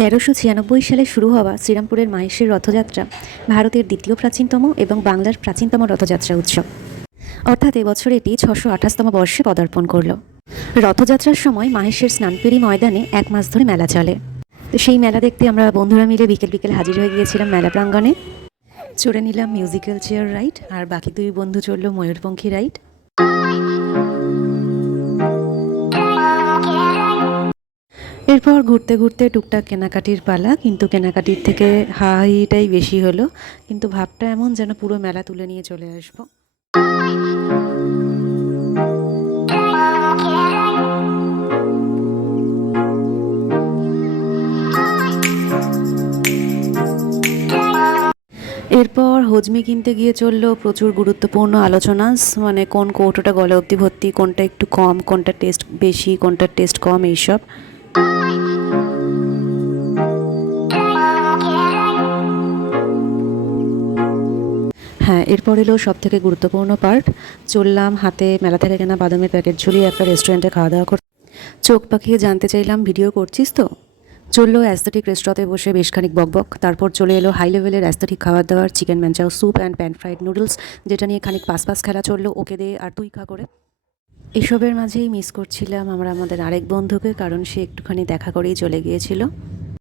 1396 সালে শুরু হওয়া শ্রীরামপুরের মাহেশের রথযাত্রা ভারতের দ্বিতীয় প্রাচীনতম এবং বাংলার প্রাচীনতম রথযাত্রা উৎসব। অর্থাৎ এবছর এটি 628তম বর্ষে পদার্পণ করল। রথযাত্রার সময় মাহেশের স্নানপুরী ময়দানে 1 মাস ধরে মেলা চলে। তো সেই মেলা দেখতে আমরা বন্ধুরা মিলে বিকেল বিকেল হাজির হয়ে গিয়েছিলাম মেলা প্রাঙ্গণে। চড়ে নিলাম মিউজিক্যাল চেয়ার রাইড, আর বাকি 2 বন্ধু চড়ল ময়ূরপঙ্খী রাইড। এরপর ঘুরতে ঘুরতে টুকটাক কেনাকাটির পালা, কিন্তু কেনাকাটির থেকে হাইটাই বেশি হলো। কিন্তু ভাবটা এমন যেন পুরো মেলা তুলে নিয়ে চলে আসবো। এরপর হজমি কিনতে গিয়ে চললো প্রচুর গুরুত্বপূর্ণ আলোচনা, মানে কোন কৌটোটা গলা অবধি ভর্তি, কোনটা একটু কম, কোনটা টেস্ট বেশি, কোনটার টেস্ট কম, এইসব। হ্যাঁ, এরপর এলো সব থেকে গুরুত্বপূর্ণ পার্ট। চললাম হাতে মেলা থেকে কেনা বাদামের প্যাকেট ঝুলিয়ে একটা রেস্টুরেন্টে খাওয়া দাওয়া করতে। চোখ পাকিয়ে জানতে চাইলাম ভিডিও করছিস তো। চললো অ্যাস্থেটিক রেস্টুরেন্টে বসে বেশ খানিক বকবক। তারপর চলে এলো হাই লেভেলের অ্যাস্থেটিক খাবার দাবার, chicken manchow soup and pan fried noodles, যেটা নিয়ে খানিক পাস খেলা চললো, ওকে দে আর তুই খা করে। এসবের মাঝেই মিস করছিলাম আমরা আমাদের আরেক বন্ধুকে, কারণ সে একটুখানি দেখা করেই চলে গিয়েছিল।